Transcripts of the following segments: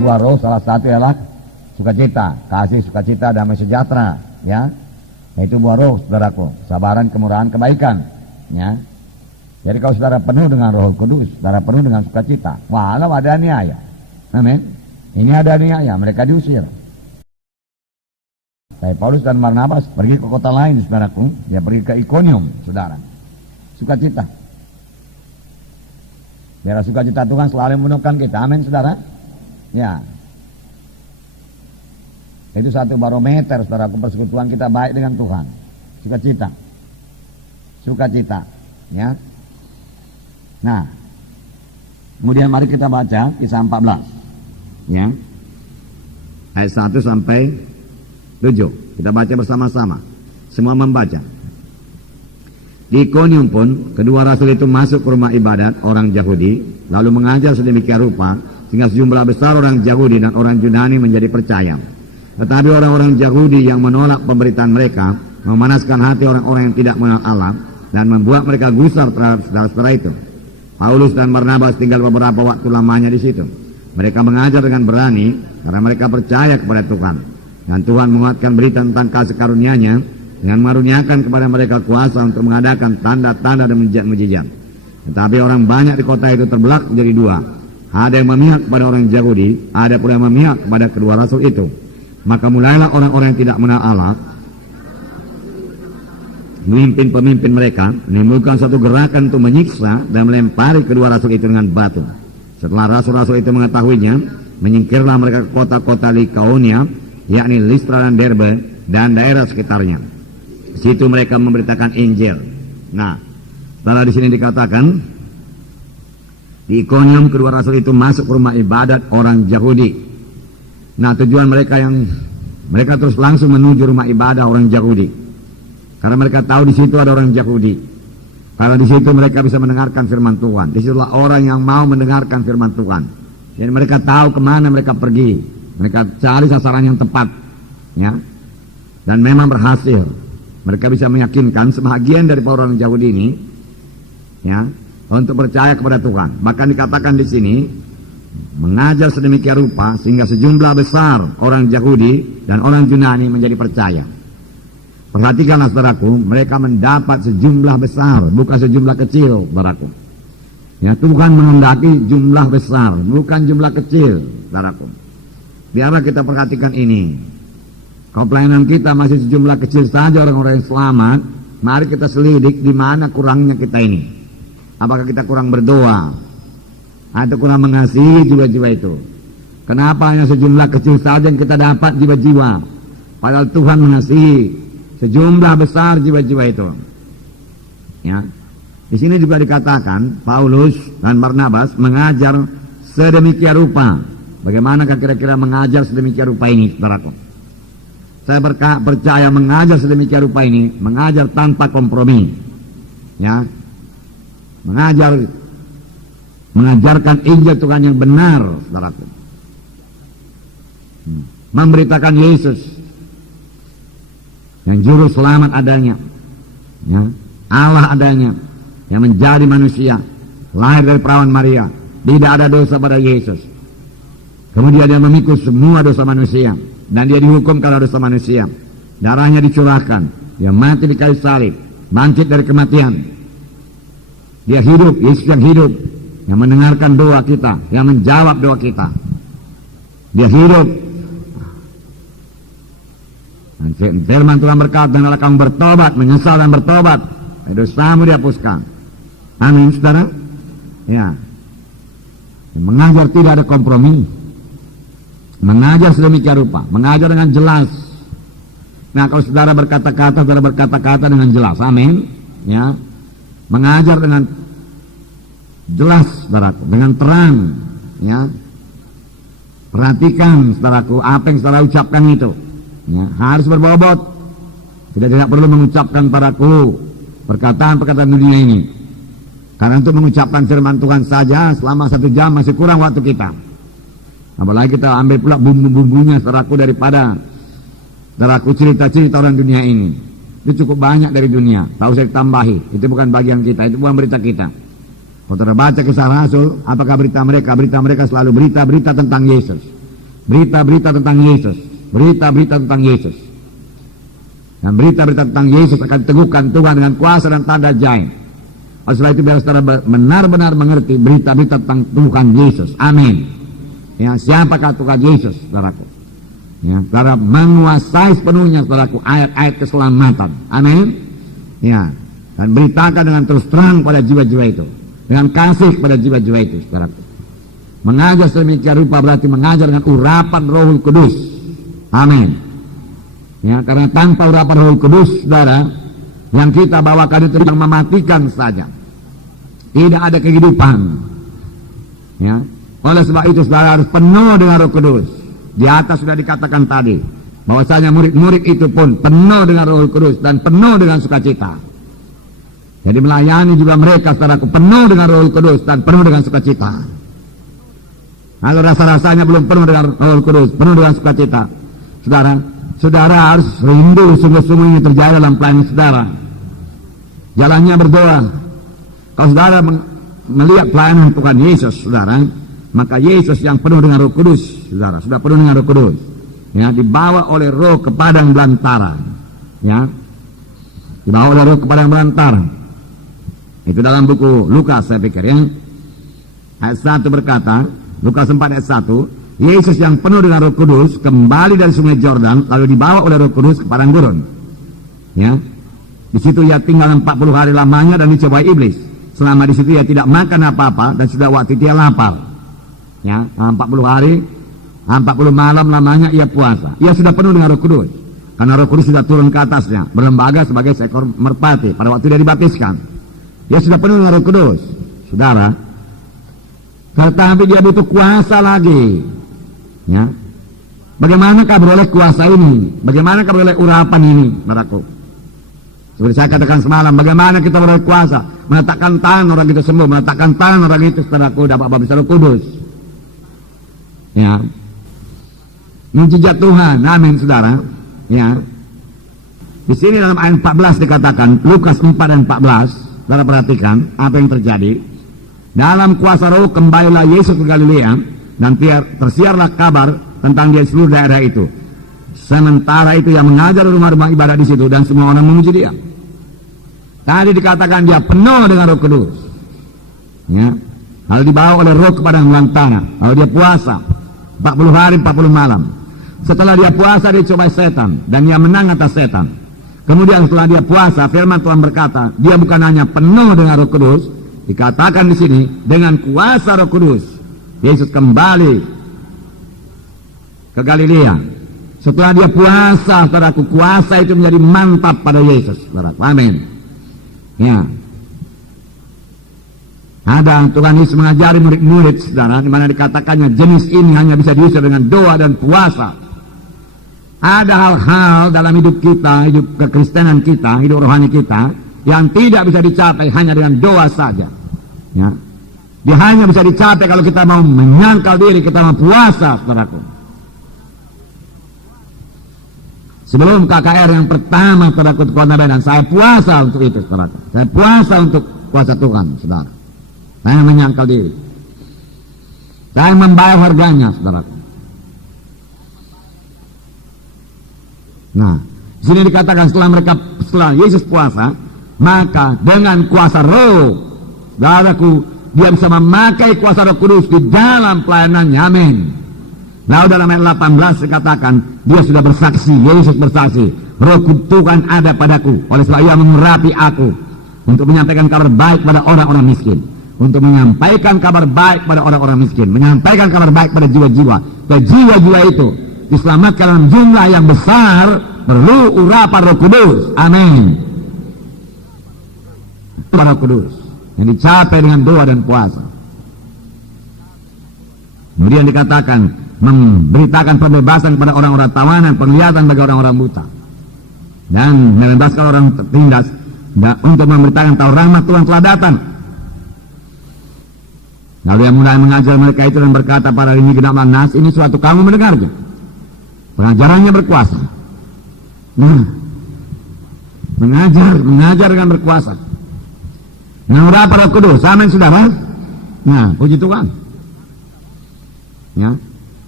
buah roh salah satu ialah sukacita, kasih, sukacita, damai sejahtera, ya. Itu buah roh, saudaraku, sabaran, kemurahan, kebaikan, ya. Jadi kalau saudara penuh dengan Roh Kudus, saudara penuh dengan sukacita, walau ada aniaya, amin. Ini ada aniaya, mereka diusir. Tapi Paulus dan Barnabas pergi ke kota lain, saudaraku, dia pergi ke Ikonium, saudara. Sukacita. Biar sukacita Tuhan selalu memenuhkan kita, amin, saudara. Ya. Itu satu barometer, saudaraku, persekutuan kita baik dengan Tuhan. Sukacita. Sukacita, ya. Nah, kemudian mari kita baca Kisah 14, ya, ayat 1 sampai 7. Kita baca bersama-sama, semua membaca. Di Ikonium pun kedua rasul itu masuk ke rumah ibadat orang Yahudi, lalu mengajar sedemikian rupa sehingga sejumlah besar orang Yahudi dan orang Yunani menjadi percaya. Tetapi orang-orang Yahudi yang menolak pemberitaan mereka memanaskan hati orang-orang yang tidak mengenal Allah dan membuat mereka gusar terhadap saudara-saudara itu. Paulus dan Barnabas tinggal beberapa waktu lamanya di situ. Mereka mengajar dengan berani karena mereka percaya kepada Tuhan. Dan Tuhan menguatkan berita tentang kasih karunia-Nya dengan mengaruniakan kepada mereka kuasa untuk mengadakan tanda-tanda dan mujizat. Tetapi orang banyak di kota itu terbelah menjadi dua. Ada yang memihak kepada orang Yahudi, ada pula yang memihak kepada kedua rasul itu. Maka mulailah orang-orang yang tidak mengenal Allah pemimpin mereka menimbulkan suatu gerakan untuk menyiksa dan melempari kedua rasul itu dengan batu. Setelah rasul-rasul itu mengetahuinya, menyingkirlah mereka ke kota-kota Likaonia, yakni Listra dan Derbe dan daerah sekitarnya. Di situ mereka memberitakan Injil. Nah, setelah di sini dikatakan di Ikonium kedua rasul itu masuk ke rumah ibadat orang Yahudi. Nah, tujuan mereka terus langsung menuju rumah ibadah orang Yahudi. Karena mereka tahu di situ ada orang Yahudi. Karena di situ mereka bisa mendengarkan firman Tuhan. Disitulah orang yang mau mendengarkan firman Tuhan. Jadi mereka tahu kemana mereka pergi. Mereka cari sasaran yang tepat, ya. Dan memang berhasil. Mereka bisa meyakinkan sebagian dari orang Yahudi ini, ya, untuk percaya kepada Tuhan. Bahkan dikatakan di sini mengajar sedemikian rupa sehingga sejumlah besar orang Yahudi dan orang Yunani menjadi percaya. Perhatikanlah saudaraku, mereka mendapat sejumlah besar, bukan sejumlah kecil, saudaraku. Ya, Tuhan menghendaki jumlah besar, bukan jumlah kecil, saudaraku. Biarlah kita perhatikan ini. Kalau pelayanan kita masih sejumlah kecil saja orang-orang yang selamat, mari kita selidik di mana kurangnya kita ini. Apakah kita kurang berdoa atau kurang mengasihi jiwa-jiwa itu? Kenapa hanya sejumlah kecil saja yang kita dapat jiwa-jiwa, padahal Tuhan mengasihi sejumlah besar jiwa-jiwa itu. Ya. Di sini juga dikatakan Paulus dan Barnabas mengajar sedemikian rupa. Bagaimanakah kira-kira mengajar sedemikian rupa ini, saudaraku? Saya percaya mengajar sedemikian rupa ini, mengajar tanpa kompromi. Ya. Mengajarkan Injil Tuhan yang benar, saudaraku. Memberitakan Yesus yang juru selamat adanya, ya, Allah adanya, yang menjadi manusia, lahir dari perawan Maria, tidak ada dosa pada Yesus. Kemudian dia memikul semua dosa manusia, dan dia dihukum karena dosa manusia. Darahnya dicurahkan, dia mati di kayu salib, bangkit dari kematian. Dia hidup, Yesus yang hidup, yang mendengarkan doa kita, yang menjawab doa kita. Dia hidup. Firman Tuhan berkata, "Hendaklah kamu bertobat, menyesal dan bertobat, dosamu dihapuskan." Amin, saudara. Ya. Mengajar tidak ada kompromi. Mengajar sedemikian rupa, mengajar dengan jelas. Nah, kalau saudara berkata-kata dengan jelas. Amin. Ya. Mengajar dengan jelas, saudaraku, dengan terang, ya. Perhatikan, saudaraku, apa yang saudara ucapkan itu. Ya, harus berbobot. Tidak perlu mengucapkan padaku perkataan-perkataan dunia ini. Karena untuk mengucapkan firman Tuhan saja selama 1 jam masih kurang waktu kita. Apalagi kita ambil pula bumbu-bumbunya saudaraku daripada saudaraku cerita-cerita orang dunia ini. Itu cukup banyak dari dunia. Tak usah ditambahi. Itu bukan bagian kita, itu bukan berita kita. Kalau saudara baca Kisah Rasul, apakah berita mereka? Berita mereka selalu berita-berita tentang Yesus. Berita-berita tentang Yesus. Berita-berita tentang Yesus. Dan berita-berita tentang Yesus akan teguhkan Tuhan dengan kuasa dan tanda ajaib. Oleh sebab itu biar saudara benar-benar mengerti berita-berita tentang Tuhan Yesus. Amin. Ya, siapakah Tuhan Yesus, saudaraku? Ya, saudara menguasai sepenuhnya, saudaraku, ayat-ayat keselamatan. Amin. Ya, dan beritakan dengan terus terang pada jiwa-jiwa itu, dengan kasih pada jiwa-jiwa itu, saudaraku. Mengajar sedemikian rupa berarti mengajar dengan urapan Roh Kudus. Amin. Ya, karena tanpa urapan Roh Kudus, saudara, yang kita bawakan itu yang mematikan saja. Tidak ada kehidupan. Ya. Oleh sebab itu saudara harus penuh dengan Roh Kudus. Di atas sudah dikatakan tadi bahwasanya murid-murid itu pun penuh dengan Roh Kudus dan penuh dengan sukacita. Jadi melayani juga mereka, saudaraku, penuh dengan Roh Kudus dan penuh dengan sukacita. Kalau rasa-rasanya belum penuh dengan Roh Kudus, penuh dengan sukacita, saudara harus rindu sungguh-sungguh ini terjadi dalam pelayanan saudara. Jalannya berdoa. Kalau saudara melihat pelayanan Tuhan Yesus, saudara, maka Yesus yang penuh dengan Roh Kudus, saudara, sudah penuh dengan Roh Kudus, ya, dibawa oleh Roh ke padang belantara, ya, dibawa oleh Roh ke padang belantara. Itu dalam buku Lukas, saya pikir, ya. Ayat 1 berkata, Lukas 4 ayat 1, Yesus yang penuh dengan Roh Kudus kembali dari sungai Yordan, lalu dibawa oleh Roh Kudus ke padang gurun. Ya, di situ ia tinggal 40 hari lamanya dan dicobai iblis. Selama di situ ia tidak makan apa-apa dan sudah waktu itu ia lapar. Ya, 40 hari, 40 malam lamanya ia puasa. Ia sudah penuh dengan Roh Kudus, karena Roh Kudus sudah turun ke atasnya, berlembaga sebagai seekor merpati pada waktu dia dibaptiskan. Dia sudah penuh dengan Roh Kudus, saudara. Tetapi dia butuh kuasa lagi. Ya, bagaimanakah beroleh kuasa ini? Bagaimanakah beroleh urapan ini, saudaraku? Seperti saya katakan semalam, bagaimana kita beroleh kuasa? Meletakkan tangan orang itu sembuh, meletakkan tangan orang itu, saudaraku, dapat baptisan Roh Kudus. Ya, mujizat Tuhan, amin, saudara. Ya, di sini dalam ayat 14 dikatakan, Lukas 4 dan 14, saudara perhatikan apa yang terjadi. Dalam kuasa Roh kembalilah Yesus ke Galilea, dan tersiarlah kabar tentang dia seluruh daerah itu. Sementara itu yang mengajar rumah-rumah ibadat di situ dan semua orang memuji dia. Tadi dikatakan dia penuh dengan Roh Kudus. Ya, lalu dibawa oleh Roh ke padang belantara. Lalu dia puasa 40 hari 40 malam. Setelah dia puasa dicobai setan dan dia menang atas setan. Kemudian setelah dia puasa, firman Tuhan berkata, dia bukan hanya penuh dengan Roh Kudus, dikatakan di sini dengan kuasa Roh Kudus. Yesus kembali ke Galilea. Setelah dia puasa, saudaraku, kuasa itu menjadi mantap pada Yesus, saudaraku. Amin. Ya. Ada Tuhan Yesus mengajari murid-murid, saudara, di mana dikatakannya jenis ini hanya bisa diusir dengan doa dan puasa. Ada hal-hal dalam hidup kita, hidup kekristenan kita, hidup rohani kita, yang tidak bisa dicapai hanya dengan doa saja. Ya. Dia hanya bisa dicapai kalau kita mau menyangkal diri, kita mau puasa, saudaraku. Sebelum KKR yang pertama, saudaraku, di Kota Medan, saya puasa untuk itu, saudaraku. Saya puasa untuk kuasa Tuhan, saudara. Saya menyangkal diri. Saya membayar harganya, saudaraku. Nah, di sini dikatakan setelah Yesus puasa, maka dengan kuasa Roh, saudaraku, dia bisa memakai kuasa Roh Kudus di dalam pelayanannya. Amin. Lalu dalam ayat 18 dikatakan, dia sudah bersaksi, Yesus bersaksi, Roh Tuhan ada padaku, oleh sebab ia mengurapi aku untuk menyampaikan kabar baik pada orang-orang miskin, untuk menyampaikan kabar baik pada orang-orang miskin, menyampaikan kabar baik pada jiwa-jiwa. Pada jiwa-jiwa itu diselamatkan dalam jumlah yang besar, perlu urapan Roh Kudus. Amin. Roh Kudus yang dicapai dengan doa dan puasa. Kemudian dikatakan memberitakan pembebasan kepada orang-orang tawanan, penglihatan bagi orang-orang buta, dan membebaskan orang tertindas, untuk memberitakan tahu rahmat Tuhan telah datang. Lalu yang mulai mengajar mereka itu dan berkata, pada ini genaplah nas, ini suatu kamu mendengarnya. Pengajarannya berkuasa. Nah, mengajar dengan berkuasa. Dengan urapan Roh Kudus. Amin, saudara. Nah, puji Tuhan. Ya.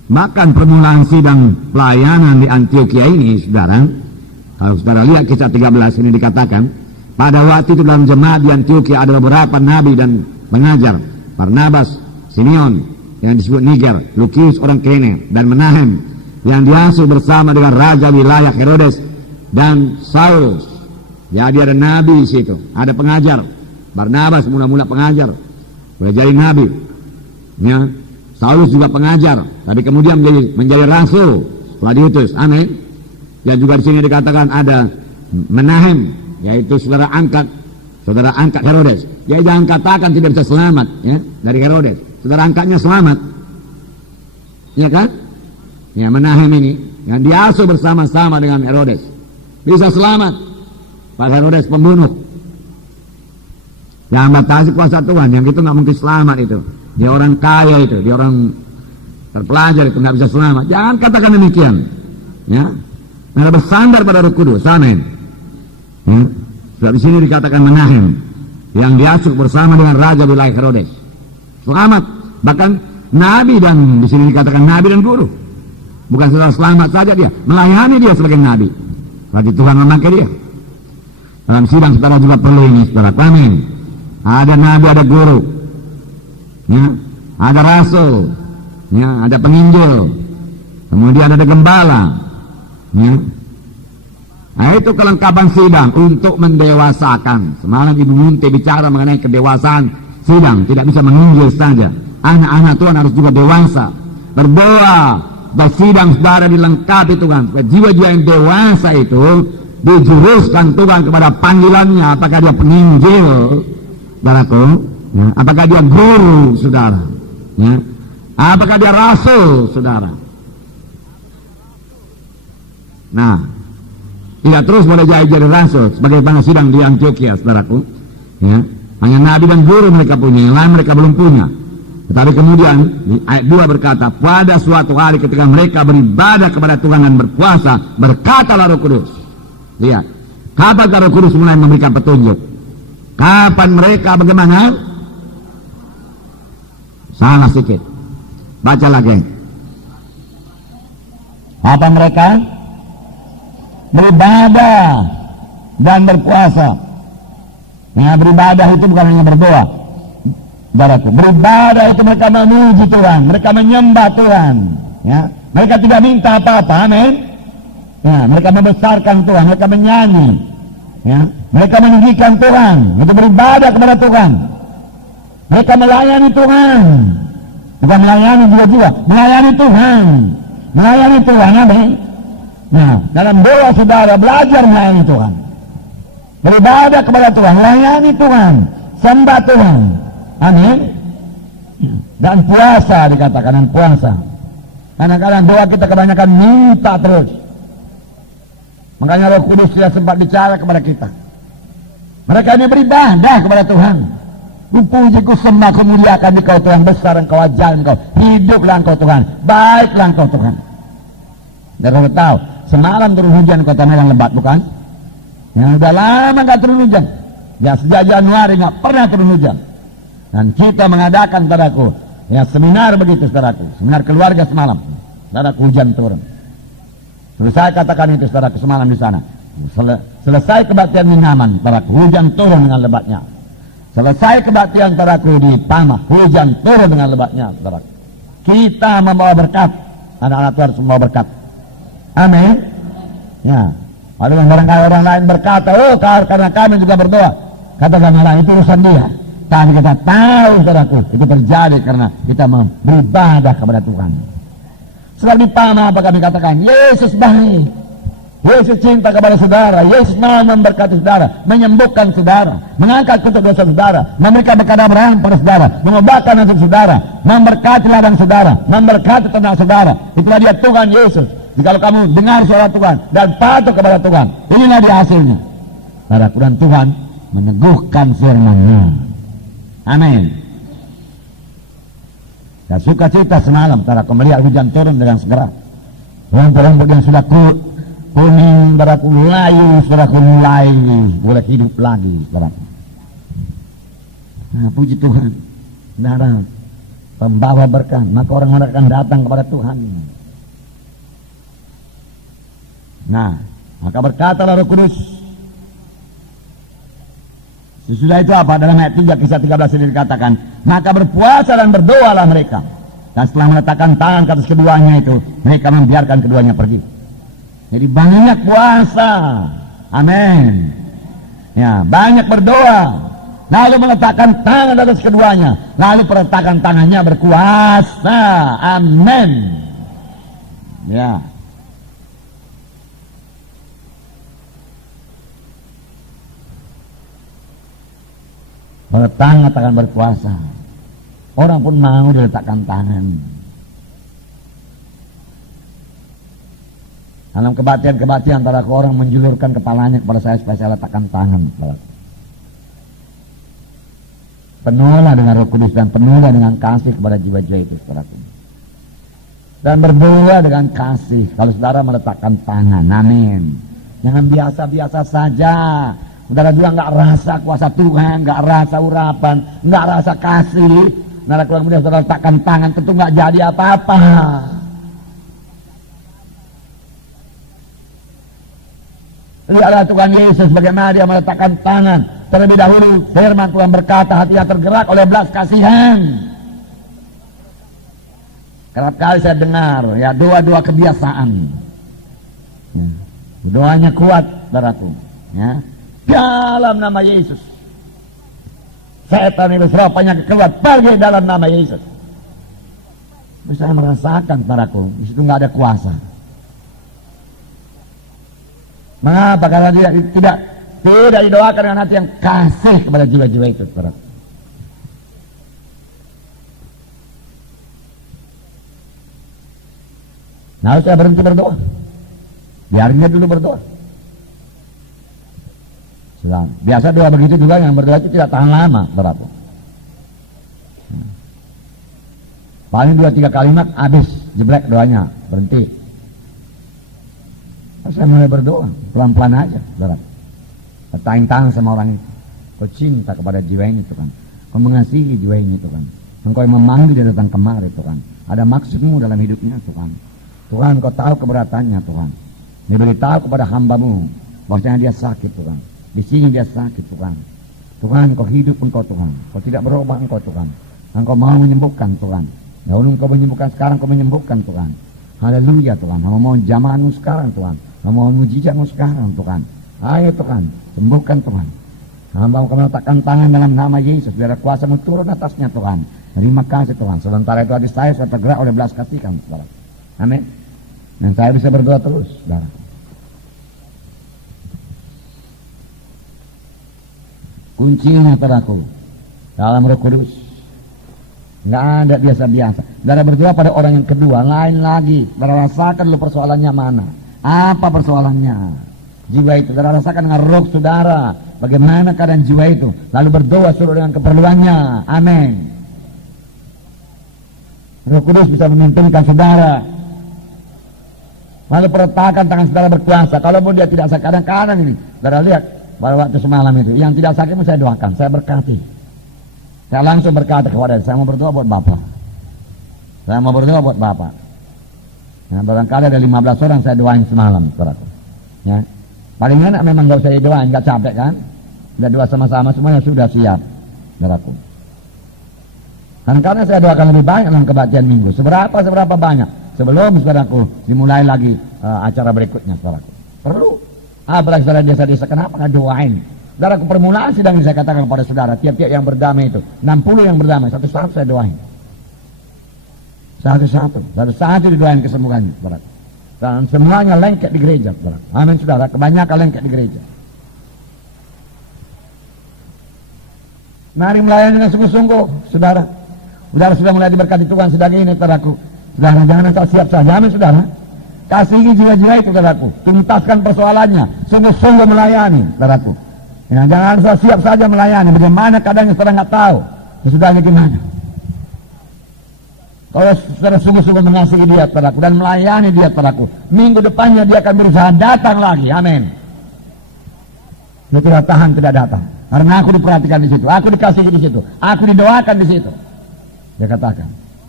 Bahkan permulaan sidang pelayanan di Antioquia ini, saudara, kalau saudara lihat kisah 13 ini dikatakan, pada waktu itu dalam jemaat di Antioquia ada beberapa nabi dan pengajar, Barnabas, Simeon yang disebut Niger, Lukius orang Kirene, dan Menahem yang diasuh bersama dengan raja wilayah Herodes dan Saulus. Jadi ada nabi di situ, ada pengajar. Barnabas mula-mula pengajar, boleh jadi nabi. Ya, Saulus juga pengajar, tapi kemudian menjadi rasul setelah diutus. Amin. Dan juga di sini dikatakan ada Menahem, yaitu saudara angkat Herodes. Ya, jangan katakan tidak bisa selamat ya dari Herodes. Saudara angkatnya selamat, ya kan? Ya, Menahem ini yang diasuh bersama-sama dengan Herodes bisa selamat. Pak Herodes pembunuh yang batasi kuasa Tuhan, yang itu nggak mungkin selamat itu. Dia orang kaya itu, dia orang terpelajar itu nggak bisa selamat. Jangan katakan demikian, ya. Nah, bersandar pada Roh Kudus, amin. Ya. Sebab di sini dikatakan Menahem yang diasuh bersama dengan raja wilayah Herodes. Selamat, bahkan nabi, dan di sini dikatakan nabi dan guru. Bukan saudara selamat saja dia, melayani dia sebagai nabi. Bagi Tuhan memakai dia. Dalam sidang saudara juga perlu ini, saudara. Amin. Ada nabi, ada guru, ya, ada rasul, ya, ada penginjil, kemudian ada gembala, ya. Nah, itu kelengkapan sidang untuk mendewasakan. Semalam Ibu Munte bicara mengenai kedewasaan sidang, tidak bisa menginjil saja. Anak-anak Tuhan harus juga dewasa. Berdoa bersidang saudara dilengkapi Tuhan. Jiwa-jiwa yang dewasa itu dijuruskan Tuhan kepada panggilannya. Apakah dia penginjil, saudaraku? Ya. Apakah dia guru, saudara? Ya. Apakah dia rasul, saudara? Nah, tidak terus boleh jadi rasul sebagaimana sidang di Antioquia, saudaraku. Ya. Hanya nabi dan guru mereka punya, yang lain mereka belum punya. Tetapi kemudian di ayat 2 berkata, pada suatu hari ketika mereka beribadah kepada Tuhan dan berpuasa, berkatalah Roh Kudus. Lihat, kapan Roh Kudus mulai memberikan petunjuk? Kapan mereka bagaimana? Salah sedikit. Baca lagi. Kapan mereka beribadah dan berpuasa? Ya, beribadah itu bukan hanya berdoa. Saudaraku, beribadah itu mereka memuji Tuhan, mereka menyembah Tuhan, ya. Mereka tidak minta apa-apa, amin. Ya, mereka membesarkan Tuhan, mereka menyanyi, ya. Mereka meninggikan Tuhan, itu beribadah kepada Tuhan. Mereka melayani Tuhan, bukan melayani jiwa-jiwa, melayani Tuhan, melayani Tuhan, amin. Nah, dalam doa saudara belajar melayani Tuhan, beribadah kepada Tuhan, melayani Tuhan, sembah Tuhan. Amin. Dan puasa dikatakan, dan puasa. Kadang-kadang doa kita kebanyakan minta terus. Makanya Roh Kudus tidak sempat bicara kepada kita. Mereka ini beribadah kepada Tuhan. Kupuji, ku sembah, ku muliakan Engkau Tuhan, besar Engkau, ajaib Engkau, hiduplah Engkau Tuhan, baiklah Engkau Tuhan. Dan kita tahu, semalam turun hujan di kota Medan lebat, bukan? Yang sudah lama nggak turun hujan. Ya, sejak Januari nggak pernah turun hujan. Dan kita mengadakan, saudaraku, ya seminar begitu, saudaraku, seminar keluarga semalam, saudaraku, hujan turun. Selesai katakan itu, saudaraku, semalam di sana. Selesai kebaktian di Naman, saudaraku, hujan turun dengan lebatnya. Selesai kebaktian, saudaraku, di Pamah, hujan turun dengan lebatnya, saudaraku. Kita membawa berkat, anak-anak Tuhan harus membawa berkat. Amin. Ya, lalu yang barangkali orang lain berkata, oh karena kami juga berdoa, katakan Allah, itu urusan dia. Tapi kita tahu, saudaraku, itu terjadi karena kita beribadah kepada Tuhan. Sebab di Pamah apa kami katakan? Yesus baik, Yesus cinta kepada saudara, Yesus mau memberkati saudara, menyembuhkan saudara, mengangkat kutuk dosa saudara, memberikan berkat Abraham pada saudara, mengubahkan nasib saudara, memberkati ladang saudara, memberkati ternak saudara. Itulah dia Tuhan Yesus. Jika kamu dengar suara Tuhan dan patuh kepada Tuhan, inilah dia hasilnya. Saudaraku, dan Tuhan meneguhkan firman-Nya. Amin. Dan sukacita semalam, saudaraku, melihat hujan turun dengan segera. Rumput-rumput yang sudah kuning, saudaraku, layu, saudaraku, mulai boleh hidup lagi, saudaraku. Nah, puji Tuhan. Saudara, pembawa berkah, maka orang-orang akan datang kepada Tuhan. Nah, maka berkatalah Roh Kudus. Sesudah itu apa? Dalam ayat 3 kisah 13 ini dikatakan, maka berpuasa dan berdoalah mereka. Dan setelah meletakkan tangan ke atas keduanya itu, mereka membiarkan keduanya pergi. Jadi banyak puasa. Amin. Ya, banyak berdoa. Lalu meletakkan tangan atas keduanya. Lalu perletakkan tangannya berkuasa. Amin. Ya. Tangan akan berkuasa. Orang pun mau diletakkan tangan. Dalam kebaktian antara orang menjulurkan kepalanya kepada saya supaya saya letakkan tangan. Penuhlah dengan Roh Kudus dan penuhlah dengan kasih kepada jiwa-jiwa itu, saudaraku. Dan berdoa dengan kasih kalau saudara meletakkan tangan. Amin. Jangan biasa-biasa saja. Saudara juga nggak rasa kuasa Tuhan, nggak rasa urapan, nggak rasa kasih. Nah, kemudian saudara letakkan tangan, tentu nggak jadi apa-apa. Lihatlah Tuhan Yesus bagaimana dia meletakkan tangan. Terlebih dahulu firman Tuhan berkata, hatinya tergerak oleh belas kasihan. Kerap kali saya dengar ya doa-doa kebiasaan. Ya. Doanya kuat, saudaraku. Ya. Dalam nama Yesus. Setan itu roh penyakit keluar, pergi dalam nama Yesus. Saya merasakan, saudaraku, di situ nggak ada kuasa. Mengapa? Karena dia tidak didoakan dengan hati yang kasih kepada jiwa-jiwa itu, saudara. Nah, saya berhenti berdoa. Biarin dia dulu berdoa. Biasa doa begitu juga, yang berdoa itu tidak tahan lama, berapa? Paling 2-3 kalimat habis, jeblek doanya, berhenti. Saya mulai berdoa, pelan-pelan aja, saudara. Letakkan tangan sama orang itu. Kau cinta kepada jiwa ini, Tuhan. Kau mengasihi jiwa ini, Tuhan. Engkau yang memanggil dia datang kemari, Tuhan. Ada maksudmu dalam hidupnya, Tuhan. Tuhan, kau tahu keberatannya, Tuhan. Dia beritahu kepada hambamu bahwasanya dia sakit, Tuhan. Di sini dia sakit, Tuhan. Tuhan, kau hidup engkau, Tuhan. Kau tidak berubah engkau, Tuhan. Engkau mau menyembuhkan, Tuhan. Dahulu engkau menyembuhkan, sekarang kau menyembuhkan, Tuhan. Haleluya, Tuhan. Hamba mohon jamahanmu sekarang, Tuhan. Hamba mohon mujizatmu sekarang, Tuhan. Ayo, Tuhan. Sembuhkan, Tuhan. Hamba mau meletakkan tangan dalam nama Yesus. Biar kuasamu turun atasnya, Tuhan. Terima kasih, Tuhan. Sementara itu hati saya tergerak oleh belas kasihan, saudara. Amin. Dan saya bisa berdoa terus, saudara. Kuncinya, saudaraku, dalam Roh Kudus. Nggak ada biasa-biasa. Saudara berdoa pada orang yang kedua, lain lagi. Saudara rasakan dulu persoalannya mana. Apa persoalannya? Jiwa itu. Saudara rasakan dengan roh saudara. Bagaimana keadaan jiwa itu. Lalu berdoa suruh dengan keperluannya. Amin. Roh Kudus bisa memimpinkan saudara. Lalu perletakkan tangan saudara berkuasa. Kalaupun dia tidak sakit, kadang-kadang ini. Saudara lihat. Pada waktu semalam itu, yang tidak sakit pun saya doakan, saya berkati. Saya langsung berkata kepada dia, saya mau berdoa buat Bapak. Saya mau berdoa buat Bapak. Nah, barangkali ada 15 orang saya doain semalam, saudaraku. Ya. Paling enak memang gak usah didoain, gak capek kan? Udah doa sama-sama semuanya sudah siap, saudaraku. Dan karena saya doakan lebih banyak dalam kebaktian minggu. Seberapa banyak? Sebelum, saudaraku, dimulai lagi acara berikutnya, saudaraku. Perlu. Apalagi saudara desa-desa, kenapa nggak doain? Saudara, permulaan sidang ini saya katakan kepada saudara, tiap-tiap yang berdamai itu, 60 yang berdamai, satu-satu saya doain. Satu-satu didoain kesembuhannya, saudara. Dan semuanya lengket di gereja, saudara. Amin, saudara, kebanyakan lengket di gereja. Mari melayani dengan sungguh-sungguh, saudara. Saudara sudah mulai diberkati Tuhan sedang ini, saudaraku. Saudara, jangan asal siap saja, amin, saudara. Kasihi jiwa-jiwa itu, saudaraku. Tuntaskan persoalannya. Sungguh-sungguh melayani, saudaraku. Ya, jangan asal siap saja melayani. Bagaimana keadaannya saudara nggak tahu. Sesudahnya gimana? Kalau saudara sungguh-sungguh mengasihi dia, saudaraku, dan melayani dia, saudaraku, minggu depannya dia akan berusaha datang lagi. Amin. Dia tidak tahan, tidak datang. Karena aku diperhatikan di situ. Aku dikasihi di situ. Aku didoakan di situ. Dia katakan.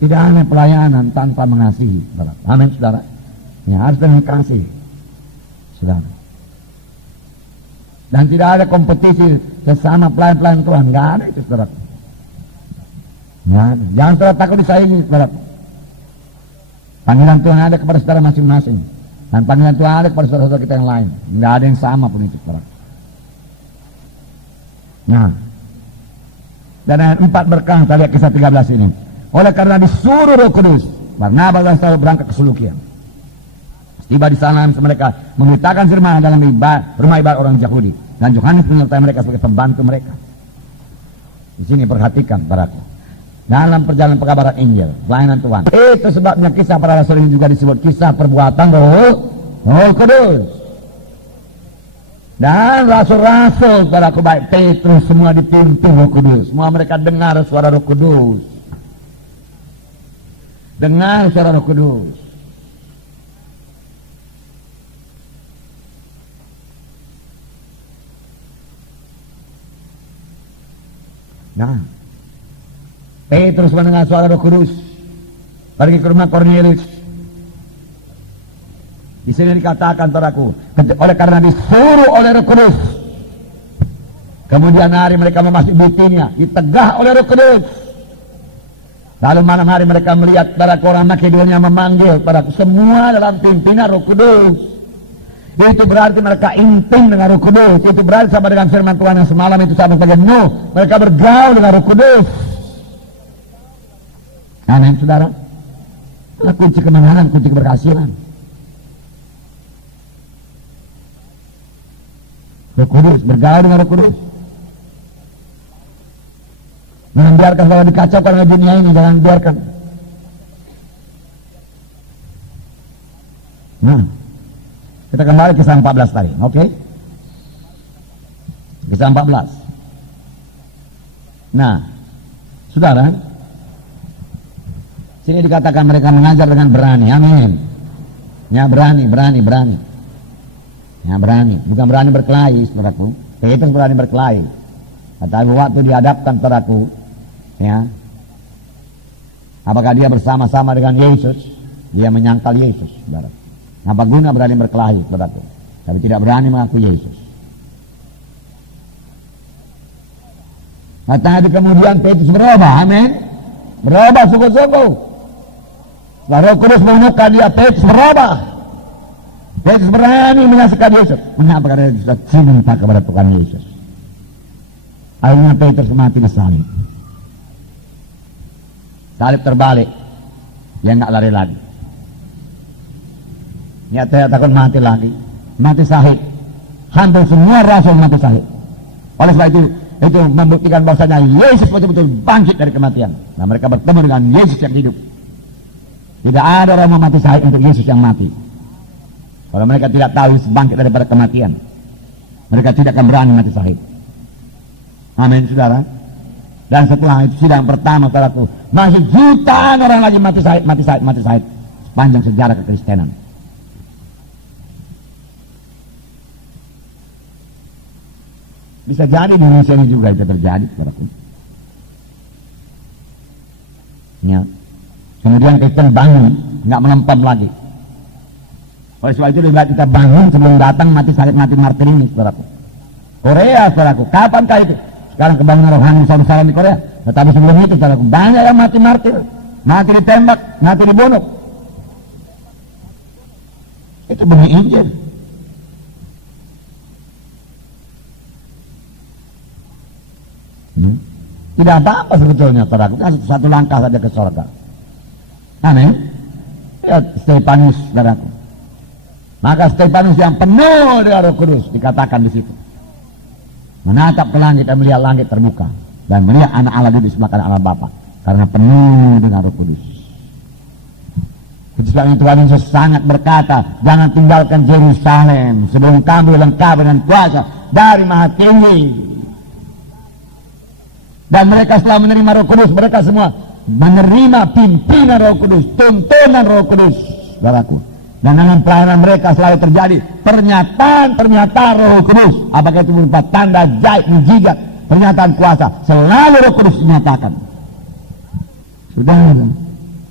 Tidak ada pelayanan tanpa mengasihi, saudara. Amin, saudara. Ya, harus dengan kasih, saudara. Dan tidak ada kompetisi sesama pelayan-pelayan Tuhan, nggak ada itu, saudara. Ya, jangan saudara takut disaingi, saudara. Panggilan Tuhan ada kepada saudara masing-masing, dan panggilan Tuhan ada kepada saudara-saudara kita yang lain. Nggak ada yang sama pun itu, saudara. Nah, dan ayat 4 berkah, kita lihat kisah 13 ini. Oleh karena disuruh Roh Kudus, Barnabas dan Saulus berangkat ke Selukia. Tiba di sana mereka memberitakan firman dalam rumah ibadat orang Yahudi, dan Yohanes menyertai mereka sebagai pembantu mereka. Di sini perhatikan, saudaraku, dalam perjalanan pekabaran Injil, pelayanan Tuhan, itu sebabnya kisah para rasul ini juga disebut kisah perbuatan Roh Kudus. Dan rasul-rasul, saudaraku, baik Petrus, semua dipimpin Roh Kudus. Semua mereka dengar suara Roh Kudus. Dengar suara Roh Kudus. Nah, Petrus mendengar suara Roh Kudus, pergi ke rumah Kornelius. Di sini dikatakan, saudaraku, oleh karena disuruh oleh Roh Kudus. Kemudian hari mereka memasuki Bitinia, ditegah oleh Roh Kudus. Lalu malam hari mereka melihat saudaraku orang Makedonia memanggil, saudaraku, semua dalam pimpinan Roh Kudus. Itu berarti mereka intim dengan Roh Kudus. Itu berarti sama dengan firman Tuhan yang semalam itu sama sebagai Nuh. Mereka bergaul dengan Roh Kudus. Amin, saudara. Nah, kunci kemenangan, kunci keberhasilan. Roh Kudus, bergaul dengan Roh Kudus. Jangan biarkan kalau dikacaukan oleh dunia ini, jangan biarkan. Nah, kita kembali kisah 14 tadi, oke? Kisah 14. Nah, saudara, sini dikatakan mereka mengajar dengan berani, amin. Ya, berani. Ya, berani, bukan berani berkelahi, saudaraku. Petrus berani berkelahi. Tetapi waktu dihadapkan, saudaraku, ya, apakah dia bersama-sama dengan Yesus? Dia menyangkal Yesus, saudara. Apa guna berani berkelahi, saudaraku, tapi tidak berani mengaku Yesus. Nah, tadi kemudian Petrus berubah, amin. Berubah sungguh-sungguh. Roh Kudus menemukan dia, Petrus berubah. Petrus berani menyaksikan Yesus. Mengapa? Karena dia sudah cinta kepada Tuhan Yesus. Akhirnya Petrus mati di salib. Salib terbalik, dia nggak lari lagi. Ya, saya takut mati lagi, mati syahid. Hampir semua rasul mati syahid. Oleh sebab itu membuktikan bahwasanya Yesus betul-betul bangkit dari kematian. Nah, mereka bertemu dengan Yesus yang hidup. Tidak ada orang yang mati syahid untuk Yesus yang mati. Kalau mereka tidak tahu Yesus bangkit daripada kematian, mereka tidak akan berani mati syahid. Amin, saudara. Dan setelah itu sidang pertama, saudaraku, masih jutaan orang lagi mati syahid sepanjang sejarah kekristenan. Bisa jadi di Indonesia ini juga itu terjadi, saudaraku. Ya. Kemudian Kristen bangun, nggak melempem lagi. Oleh sebab itu kita bangun sebelum datang mati martir ini, saudaraku. Korea, saudaraku, kapankah itu? Sekarang kebangunan rohani besar-besaran di Korea. Tetapi sebelum itu, saudaraku, banyak yang mati martir, mati ditembak, mati dibunuh. Itu demi Injil. Tidak apa-apa sebetulnya, saudaraku. Satu langkah saja ke surga. Amin. Ya, Stefanus, saudaraku. Maka Stefanus yang penuh dengan Roh Kudus dikatakan di situ. Menatap ke langit dan melihat langit terbuka dan melihat anak Allah di sebelah kanan Allah Bapa karena penuh dengan Roh Kudus. Ketika Tuhan Yesus sangat berkata, jangan tinggalkan Yerusalem sebelum kamu lengkap dengan kuasa dari Maha Tinggi. Dan mereka setelah menerima Roh Kudus, mereka semua menerima pimpinan Roh Kudus, tuntunan Roh Kudus, saudaraku. Dan dalam pelayanan mereka selalu terjadi pernyataan Roh Kudus. Apakah itu berupa tanda, ajaib, mujizat, pernyataan kuasa, selalu Roh Kudus dinyatakan. Saudara,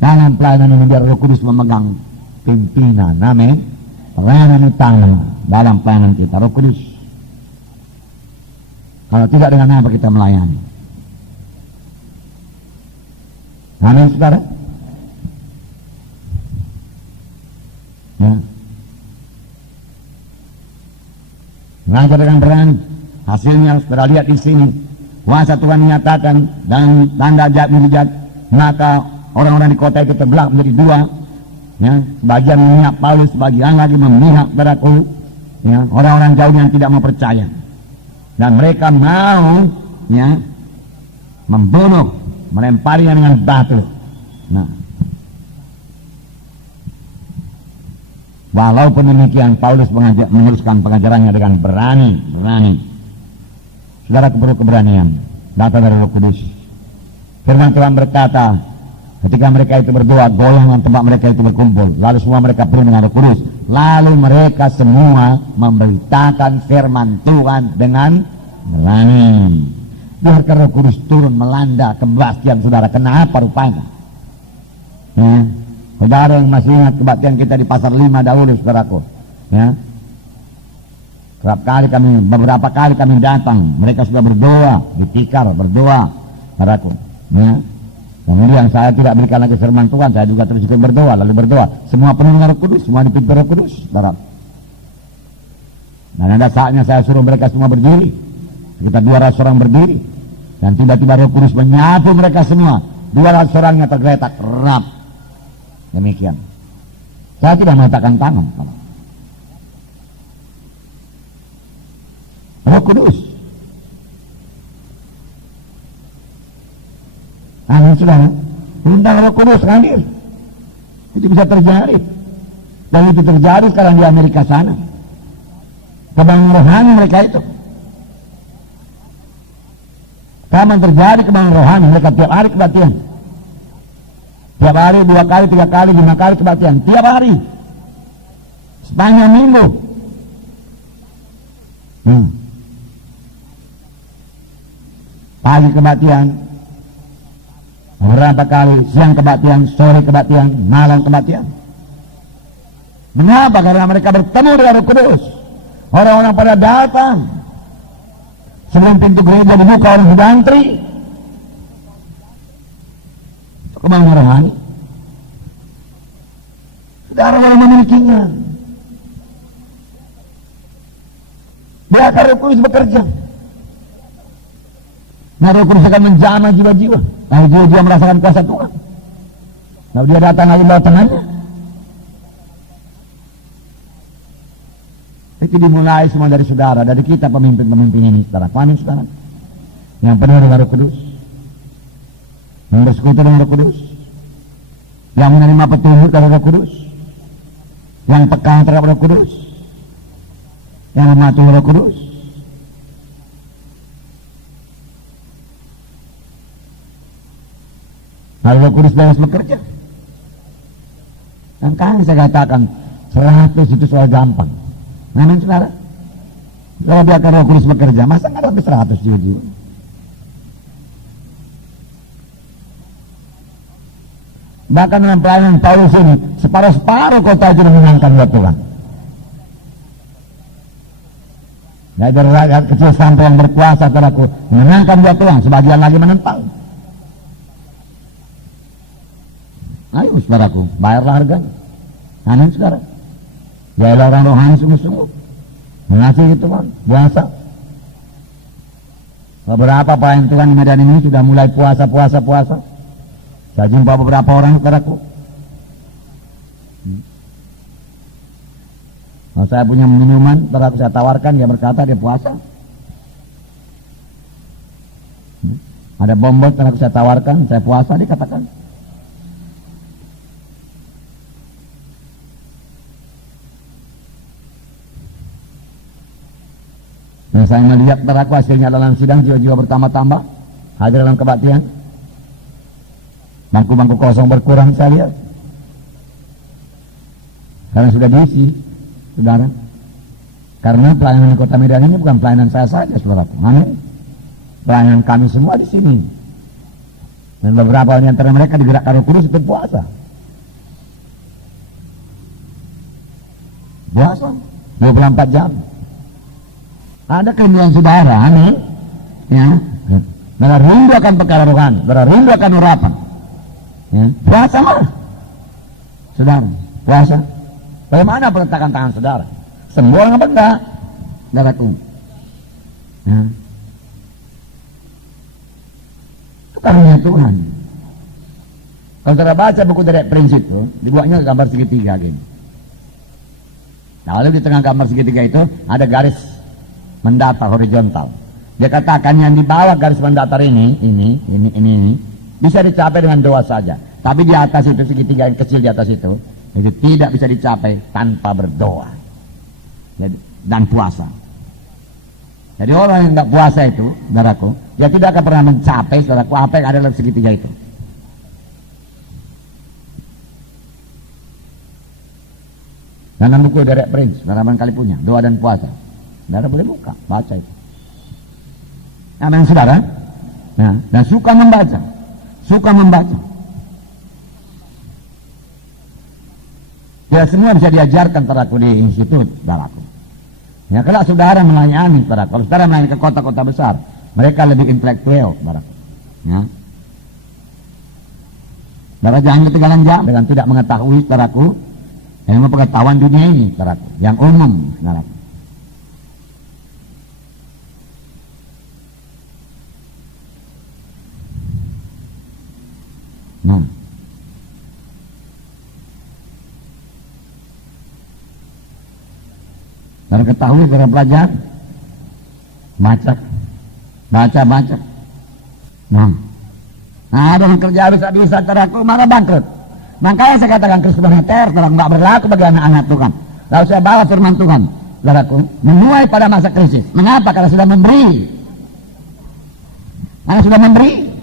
Dalam pelayanan ini biar Roh Kudus memegang pimpinan. Amin. Pelayanan utama dalam pelayanan kita, Roh Kudus. Kalau tidak, dengan apa kita melayani? Amin, saudara. Ya. Mengajar dengan berani. Hasilnya saudara lihat di sini. Kuasa Tuhan menyatakan dan tanda ajaib mujizat, maka orang-orang di kota itu terbelah menjadi dua. Ya, sebagian memihak Paulus, sebagian lagi memihak saudaraku. Ya, orang-orang jauh yang tidak mau percaya. Dan mereka mau ya, membunuh, melemparinya dengan batu. Nah, walaupun demikian Paulus meneruskan pengajarannya dengan berani. Saudara, perlu keberanian datang dari Roh Kudus. Firman Tuhan berkata, ketika mereka itu berdoa, goyangan tempat mereka itu berkumpul, lalu semua mereka penuh dengan Roh Kudus, lalu mereka semua memberitakan firman Tuhan dengan berani. Biarkan Roh Kudus turun melanda kebaktian saudara. Kenapa rupanya? Ya, saudara yang masih ingat kebaktian kita di pasar 5 dahulu, saudaraku, ya, beberapa kali kami datang, mereka sudah berdoa, ditikar, berdoa, saudaraku, ya. Kemudian saya tidak berikan lagi firman Tuhan, saya juga terus ikut berdoa, lalu berdoa, semua penuh dengan Roh Kudus, semua dipimpin Roh Kudus, saudara. Dan ada saatnya saya suruh mereka semua berdiri, kita 200 orang berdiri, dan tiba-tiba Roh Kudus menyapu mereka semua, 200 orangnya tergeletak, rap. Demikian. Saya tidak meletakkan tangan. Roh Kudus. Amin, saudara. Undang Roh Kudus hadir. Itu bisa terjadi. Dan itu terjadi sekarang di Amerika sana. Kebangun rohani mereka itu. Kapan terjadi kebangun rohani mereka tiap hari kebaktian. Tiap hari 2 kali, 3 kali, 5 kali kebaktian. Tiap hari. Sepanjang minggu. Pagi kebaktian, beberapa kali, siang kebaktian, sore kebaktian, malam kebaktian. Mengapa? Karena mereka bertemu dengan Roh Kudus. Orang-orang pada datang. Sebelum pintu gereja dibuka, orang sudah antri. Kebangun rohani. Saudara orang memilikinya. Biarkan Roh Kudus bekerja. Nah, Roh Kudus akan menjamah jiwa-jiwa. Nah, jiwa-jiwa merasakan kuasa Tuhan. Nah, dia datang lagi bawa tangannya. Itu dimulai semua dari saudara, dari kita pemimpin-pemimpin ini, saudara. Amin, saudara. Yang penuh dengan Roh Kudus, yang bersekutu dengan Roh Kudus, yang menerima petunjuk dari Roh Kudus, yang peka terhadap Roh Kudus, yang mematuhi Roh Kudus. Lalu Roh Kudus bebas bekerja. Dan kan saya katakan 100 itu soal gampang. Amin, saudara. Kalau biarkan Roh Kudus bekerja, masa nggak sampai 100 jiwa-jiwa? Bahkan dalam pelayanan Paulus ini, separuh-separuh kota itu menyenangkan buat Tuhan. Dari rakyat kecil sampai yang berkuasa, saudaraku, menyenangkan buat Tuhan, sebagian lagi menentang. Ayo, saudaraku, bayarlah harganya. Amin, saudara. Jadilah orang rohani sungguh-sungguh, mengasihi Tuhan, puasa. Beberapa pelayan Tuhan di Medan ini sudah mulai puasa. Saya jumpa beberapa orang, saudaraku. Kalau saya punya minuman, saudaraku, saya tawarkan, dia berkata dia puasa. Ada bonbon, saudaraku, saya tawarkan, saya puasa, dia katakan. Dan saya melihat, saudaraku, hasilnya dalam sidang jiwa-jiwa bertambah-tambah, hadir dalam kebaktian. Bangku-bangku kosong berkurang, saya lihat. Karena sudah diisi, saudara. Karena pelayanan Kota Medan ini bukan pelayanan saya saja, saudaraku. Amin. Pelayanan kami semua di sini. Dan beberapa di antara mereka digerakkan Roh Kudus untuk puasa. Puasa 24 jam. Ada kerinduan saudara, amin. Ya. Saudara rindu akan perkara rohani, saudara rindu akan urapan. Ya. Puasa mah. Saudara, puasa. Bagaimana peletakan tangan saudara? Sembuh orang apa enggak? Saudaraku. Ya. Itu karunia Tuhan. Kalau saudara baca buku Derek Prince itu, dibuatnya gambar segitiga gini. Nah, lalu di tengah gambar segitiga itu ada garis mendatar horizontal. Dia katakan yang di bawah garis mendatar ini bisa dicapai dengan doa saja. Tapi di atas itu segitiga yang kecil di atas itu tidak bisa dicapai tanpa berdoa dan puasa. Jadi orang yang tidak puasa itu, saudaraku, dia tidak akan pernah mencapai, saudaraku, apa yang ada dalam segitiga itu. Dalam buku Derek Prince, saudara barangkali punya, doa dan puasa. Saudara boleh buka, baca itu. Amin, saudara. Nah, dan suka membaca. Ya, semua bisa diajarkan saudaraku di institut, saudaraku. Ya, kalau saudara melayani, saudaraku, kalau saudara melayani ke kota-kota besar, mereka lebih intelektual, saudaraku. Ya. Saudara jangan ketinggalan jam dengan tidak mengetahui, saudaraku, yang pengetahuan dunia ini, saudaraku, yang umum, saudaraku. Nah, dan ketahui para pelajar baca. Nah, ada yang kerja bisa saudaraku malah bangkrut. Makanya saya katakan Kristus moneter telah nggak berlaku bagi anak-anak Tuhan. Lalu saya bawa firman Tuhan, saudaraku, menuai pada masa krisis. Mengapa? Karena sudah memberi.